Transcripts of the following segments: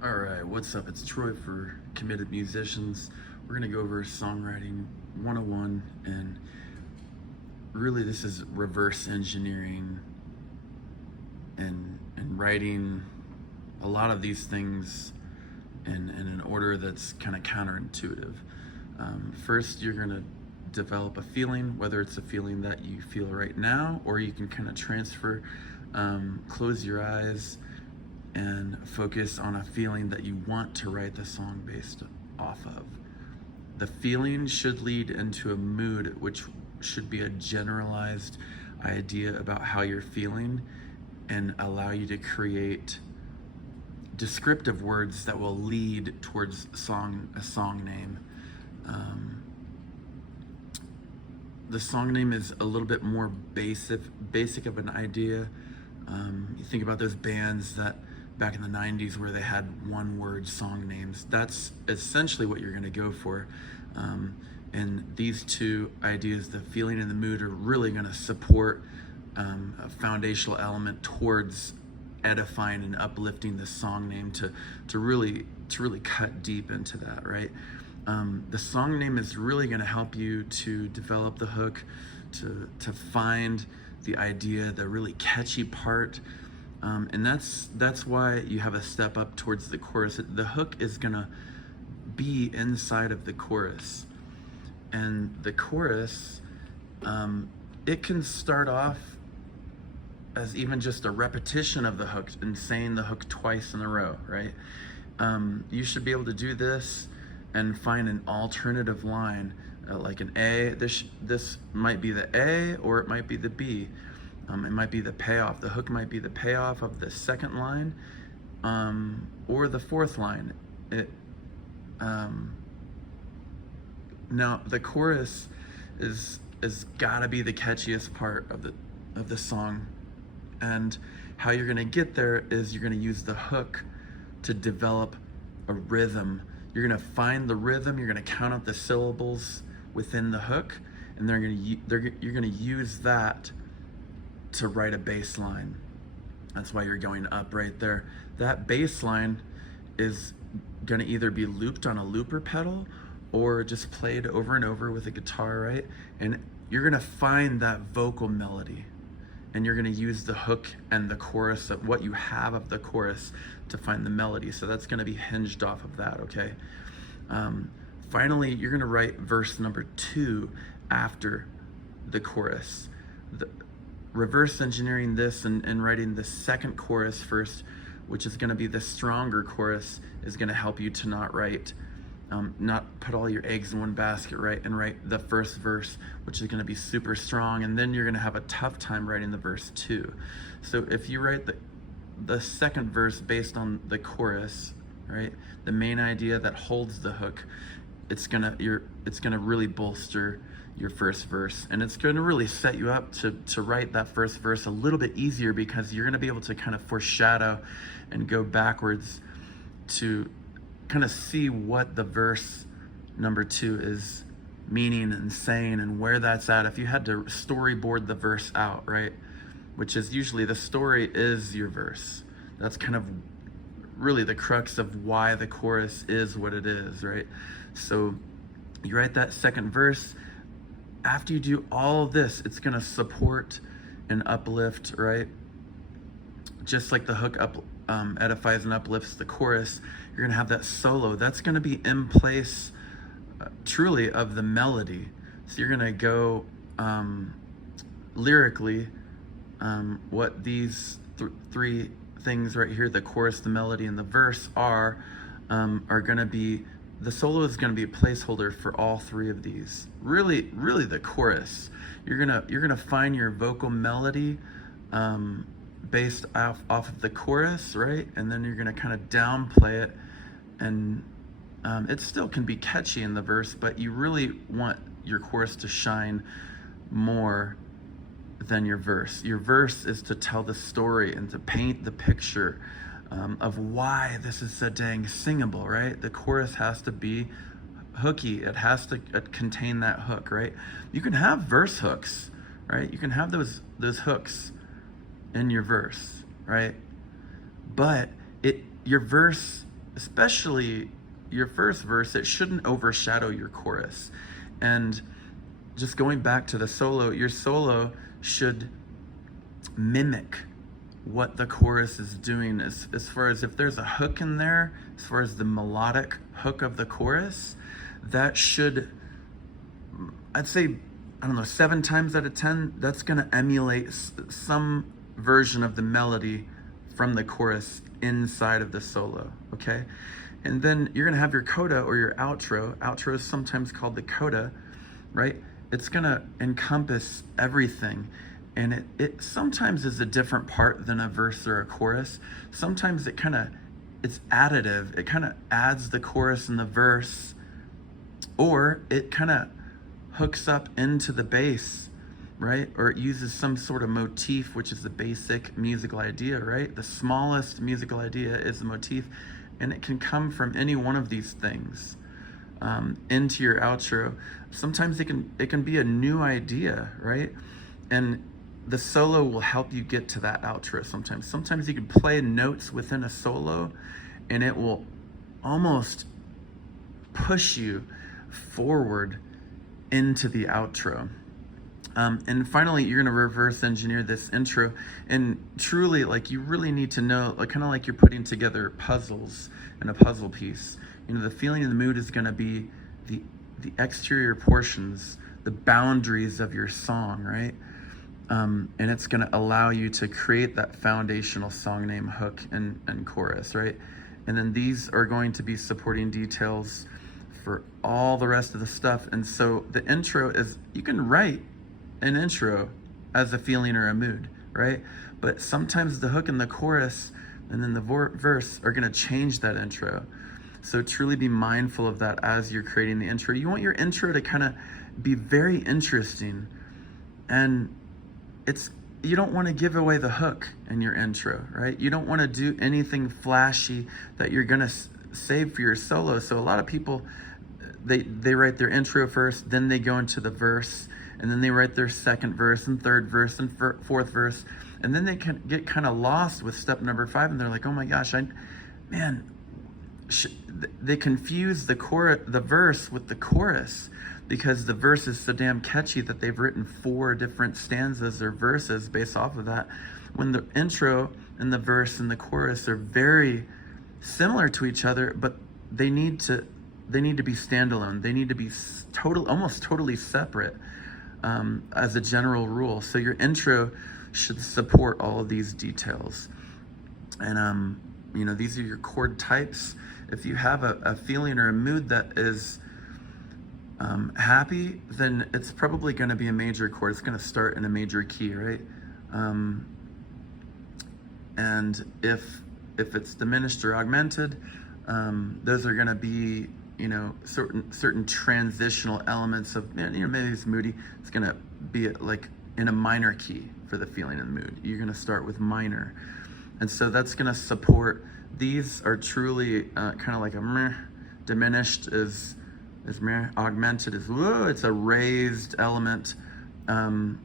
All right, what's up? It's Troy for Committed Musicians. We're going to go over Songwriting 101, and really this is reverse engineering and writing a lot of these things in an order that's kind of counterintuitive. First, you're going to develop a feeling, whether it's a feeling that you feel right now, or you can kind of transfer, close your eyes and focus on a feeling that you want to write the song based off of. The feeling should lead into a mood, which should be a generalized idea about how you're feeling and allow you to create descriptive words that will lead towards a song name. Um, the song name is a little bit more basic of an idea. You think about those bands that back in the 90s where they had one word song names. That's essentially what you're going to go for. And these two ideas, the feeling and the mood, are really going to support a foundational element towards edifying and uplifting the song name to really cut deep into that, right? The song name is really going to help you to develop the hook, to find the idea, the really catchy part, and that's why you have a step up towards the chorus. The hook is going to be inside of the chorus, and the chorus, it can start off as even just a repetition of the hook and saying the hook twice in a row, right? You should be able to do this and find an alternative line, like an A. This might be the A, or it might be the B. It might be the payoff. The hook might be the payoff of the second line, or the fourth line. Now the chorus is gotta be the catchiest part of the song, and how you're gonna get there is you're gonna use the hook to develop a rhythm. You're gonna find the rhythm. You're gonna count up the syllables within the hook, and you're gonna use that to write a bass line. That's why you're going up right there. That bass line is gonna either be looped on a looper pedal or just played over and over with a guitar, right? And you're gonna find that vocal melody, and you're gonna use the hook and the chorus of what you have of the chorus to find the melody. So that's gonna be hinged off of that, okay? Finally, you're gonna write verse number 2 after the chorus. Reverse engineering this and writing the second chorus first, which is gonna be the stronger chorus, is gonna help you to not put all your eggs in one basket, right? And write the first verse, which is gonna be super strong, and then you're gonna have a tough time writing the verse 2. So if you write the second verse based on the chorus, right? The main idea that holds the hook, it's gonna really bolster your first verse, and it's going to really set you up to write that first verse a little bit easier, because you're going to be able to kind of foreshadow and go backwards to kind of see what the verse number 2 is meaning and saying and where that's at. If you had to storyboard the verse out, right, which is usually the story is your verse. That's kind of really the crux of why the chorus is what it is, right? So you write that second verse. After you do all of this, it's gonna support and uplift, right? Just like the hook edifies and uplifts the chorus, you're gonna have that solo. That's gonna be in place, truly, of the melody. So you're gonna go lyrically, what these three things right here, the chorus, the melody, and the verse are gonna be. The solo is going to be a placeholder for all three of these. Really the chorus. You're gonna find your vocal melody based off of the chorus, right? And then you're gonna kind of downplay it, and it still can be catchy in the verse, but you really want your chorus to shine more than your verse. Your verse is to tell the story and to paint the picture of why this is so dang singable, right? The chorus has to be hooky. It has to contain that hook, right? You can have verse hooks, right? You can have those hooks in your verse, right? But your verse especially your first verse, it shouldn't overshadow your chorus. And just going back to the solo, your solo should mimic what the chorus is doing, as far as if there's a hook in there, as far as the melodic hook of the chorus, that should, I'd say, I don't know, 7 times out of 10, that's going to emulate some version of the melody from the chorus inside of the solo, okay? And then you're going to have your coda or your outro. Outro is sometimes called the coda, right? It's going to encompass everything. And it sometimes is a different part than a verse or a chorus. Sometimes it's additive. It kind of adds the chorus and the verse, or it kind of hooks up into the bass, right? Or it uses some sort of motif, which is the basic musical idea, right? The smallest musical idea is the motif, and it can come from any one of these things into your outro. Sometimes it can be a new idea, right? And the solo will help you get to that outro sometimes you can play notes within a solo and it will almost push you forward into the outro. And finally, you're gonna reverse engineer this intro, and truly, like, you really need to know, like, kind of like you're putting together puzzles in a puzzle piece. You know, the feeling and the mood is gonna be the exterior portions, the boundaries of your song, right? And it's gonna allow you to create that foundational song name, hook, and chorus, right? And then these are going to be supporting details for all the rest of the stuff. And so the intro is, you can write an intro as a feeling or a mood, right? But sometimes the hook and the chorus and then the verse are gonna change that intro. So truly be mindful of that as you're creating the intro. You want your intro to kind of be very interesting, and you don't want to give away the hook in your intro, right? You don't want to do anything flashy that you're gonna save for your solo. So a lot of people, they write their intro first, then they go into the verse, and then they write their second verse and third verse and fourth verse, and then they can get kind of lost with step number 5, and they're like, oh my gosh, they confuse the verse with the chorus, because the verse is so damn catchy that they've written 4 different stanzas or verses based off of that, when the intro and the verse and the chorus are very similar to each other, but they need to be standalone. They need to be almost totally separate, as a general rule. So your intro should support all of these details. And these are your chord types. If you have a feeling or a mood that is happy, then it's probably going to be a major chord. It's going to start in a major key, right? And if it's diminished or augmented, those are going to be, certain transitional elements of, maybe it's moody. It's going to be like in a minor key for the feeling and mood. You're going to start with minor. And so that's going to support, these are truly kind of like a meh. Diminished is meh. Augmented is whoa, it's a raised element, in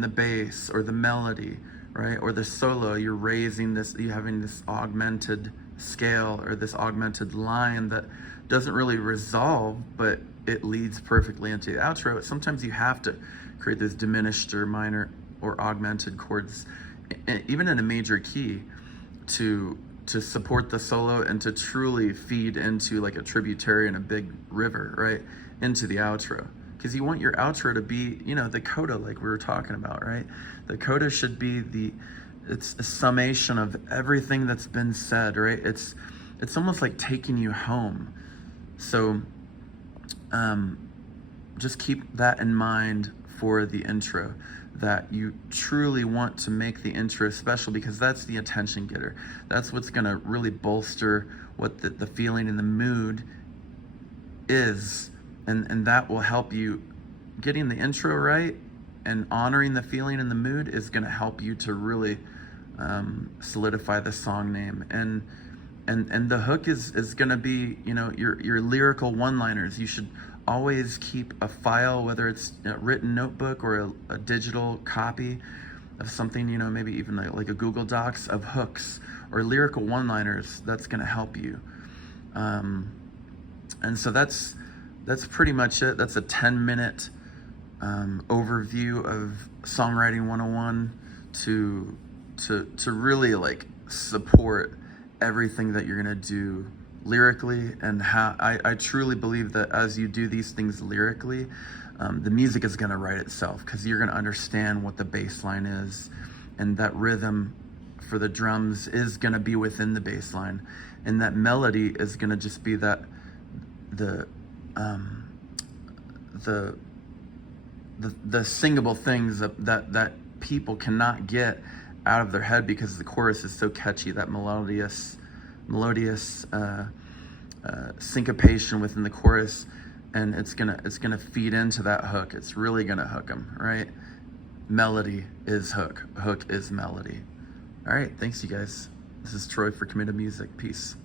the bass or the melody, right? Or the solo, you're raising this, you're having this augmented scale or this augmented line that doesn't really resolve, but it leads perfectly into the outro. Sometimes you have to create those diminished or minor or augmented chords, even in a major key, to support the solo and to truly feed into like a tributary in a big river, right? Into the outro. Because you want your outro to be, the coda, like we were talking about, right? The coda should be it's a summation of everything that's been said, right? It's almost like taking you home. So just keep that in mind for the intro, that you truly want to make the intro special, because that's the attention getter. That's what's going to really bolster what the feeling and the mood is, and that will help you. Getting the intro right and honoring the feeling and the mood is going to help you to really solidify the song name. And the hook is going to be, your lyrical one-liners. You should always keep a file, whether it's a written notebook or a digital copy of something, maybe even like a Google Docs of hooks or lyrical one-liners. That's going to help you. And so that's pretty much it. That's a 10-minute overview of Songwriting 101 to really like support everything that you're gonna do lyrically, and how I truly believe that as you do these things lyrically, the music is gonna write itself, because you're gonna understand what the bass line is, and that rhythm for the drums is gonna be within the bass line, and that melody is gonna just be that the singable things that people cannot get out of their head, because the chorus is so catchy. That melodious syncopation within the chorus, and it's gonna feed into that hook. It's really gonna hook them, right? Melody is hook is melody. All right, thanks you guys. This is Troy for Committed Music. Peace.